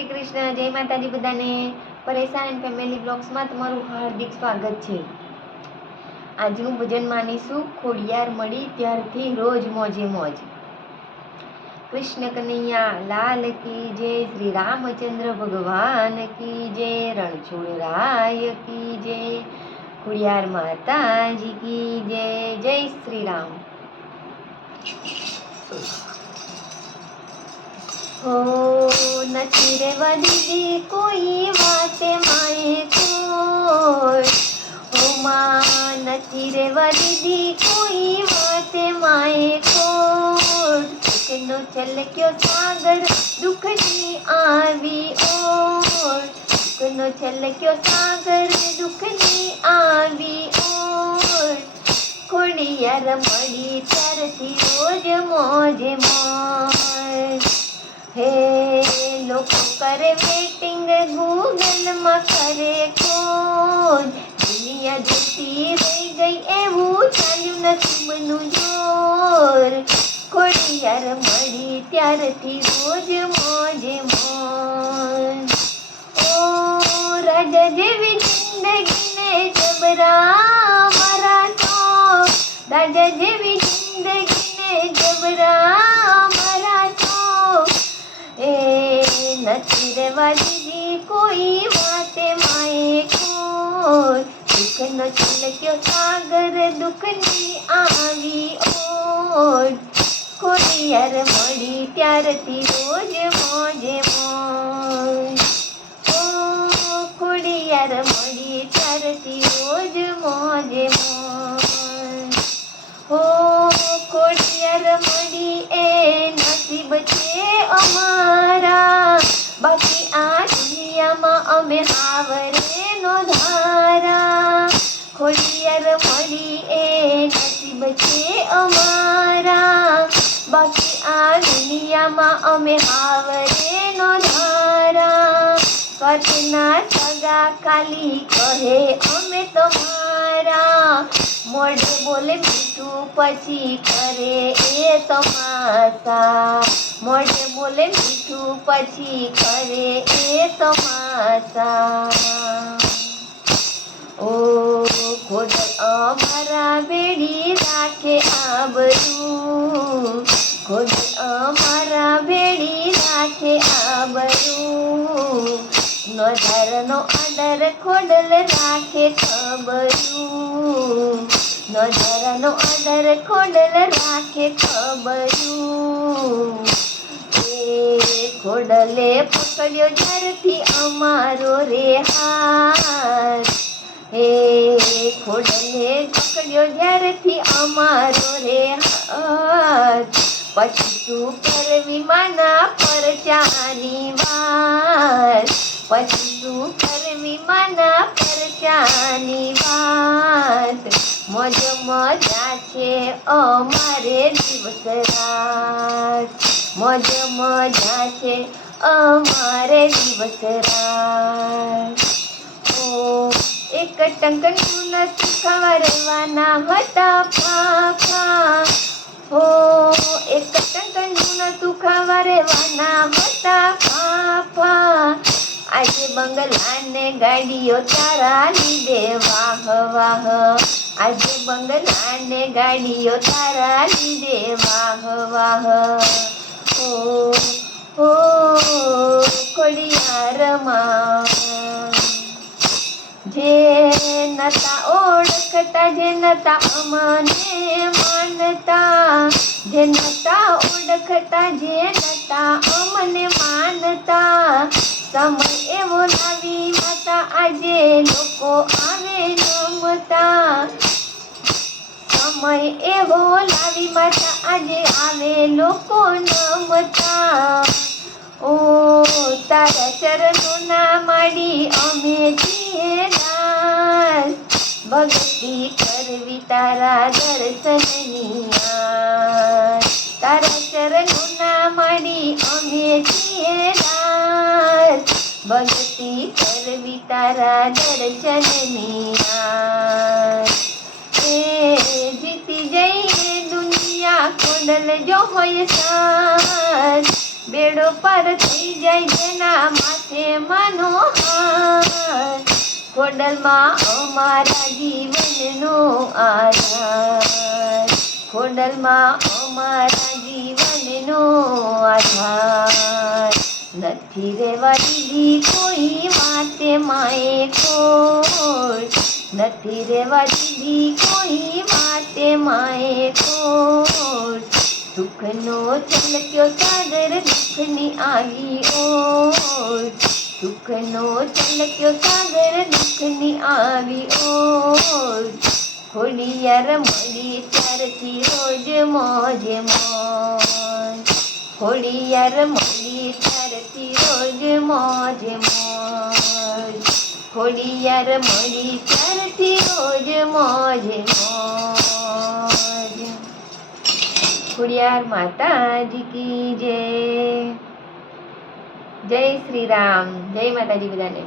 શ્રી કૃષ્ણ, જય માતાજી બધાને. પરેશાન ફેમિલી બ્લોગ્સમાં તમારું હાર્દિક સ્વાગત છે. આજનું ભજન માનીશું ખોડિયાર મળી ત્યારથી રોજ મોજે મોજ. કૃષ્ણ કનૈયા, લાલ કી જય, શ્રી રામચંદ્ર ભગવાન કી જય, રણછોડ રાય કી જય, ખોડિયાર માતાજી કી જય જય શ્રી રામ. न चिरवदिति कोई वाते माए कोय ओ माँ, न चिरवदिति कोई वाते माए को नो चल क्यो सागर, दुख नी आवी ओर। नो चल क्यो सागर, दुख नी आवी ओर। कुड़ियर मड़ी चरती रोज मौज मार। हे લોકો કરે વેટિંગ ગૂગલમાં કરે ખોજ દુનિયા જતી રહી ગઈ એવું ચાલ્યું નથી મનું જોર ખોડિયાર મળી ત્યારથી રોજ મોજે મોજ ઓ રાજા જેવી જિંદગીને જબરા મારા તો રાજા જેવી જિંદગીને જબરા નથી રેવા દીધી કોઈ વાતે માએ કોઈ દુઃખનો છલક્યો સાગર દુઃખની આવી ઓર ખોડિયાર મળી ત્યારથી રોજ મોજે મોજ ઓ ખોડિયાર મળી ત્યારથી રોજ મોજે મોજ હો ખોડિયાર મળી એ નસીબ છે અમારા બાકી આ દુનિયામાં અમે હાવરે નો ધારા ખોડિયાર મળી એ નસીબ છે અમારા બાકી આ દુનિયામાં અમે હાવરે નો ધારા કટના સગા કાલી કહે અમે તમારા મોઢે બોલે મીઠું પછી કરે એ તમાશા મોઢે બોલે મીઠું પછી કરે એ તમાશા ઓ ખોડલ અમારા બેડી રાખે આબરું. ખોડલ અમારા બેડી રાખે આબરું. નધારનો આદર ખોડલ રાખે ખબરું. નધારનો આદર ખોડલ રાખે ખબરું. ખોડલે પકડ્યો જ્યારથી અમારો રે હાથ હે ખોડલે પકડ્યો જ્યારથી અમારો રે હાથ પછી તું કરવી માના પરચાની વાત પછી તું કરવી માના પરચાની વાત મોજ મજા છે અમારે દિવસ રાત મોજ મજા છે અમારે દિવસ ઓ, એક ટંકનું નથી ખાવા રહેવાના હતા પાપા. ઓ, એક ટંકનું નતું ખાવા રહેવાના હતા પાપા. આજે બંગલાને ગાડીઓ તારા લીધે વાહ વાહ. આજે બંગલાને ગાડીઓ તારા લીધે વાહ વાહ. ઓ ઓ ખોડિયારમાં જે નતા ઓળખતા જે નતા અમને માનતા જે નતા ઓળખતા જે નતા અમને માનતા સમય એવો લાવી માતા આજે લોકો આવે નમતા સમય એવો લાવી માતા, આજે આવે લોકો નમતા. ઓ તારા ચરણોના માડી અમે જીએ ભક્તિ કરવી તારા દર્શનની તારા ચરણો ના માડી અમે જીએ ભક્તિ કરવી તારા દર્શનની. એ જીતી જઈએ દુનિયા ખોડલ જો હોય સાસ બેડો પાર થઈ જાય જેના માથે માનો હાર ખોડલમાં અમારા જીવનનો આધાર ખોડલમાં અમારા જીવનનો આધાર નથી રેવા દીધી કોઈ વાતે માએ ખોટ નથી રેવા દીધી કોઈ માટે માએ ખોટ દુઃખનો ચલક્યો સાગર દુઃખની આવી ઓટ. દુઃખનો ચલક્યો સાગર દુઃખની આવી ઓટ. ખોડિયાર મળી ત્યારથી રોજ મોજ મોજ. ખોડિયાર મળી ત્યારથી રોજ મોજ મોજ. ખોડિયાર મળી કરતી રોજ મોજ મોજ. ખોડિયાર માતાજી કી જય. જય શ્રી રામ. જય માતાજી બધાને.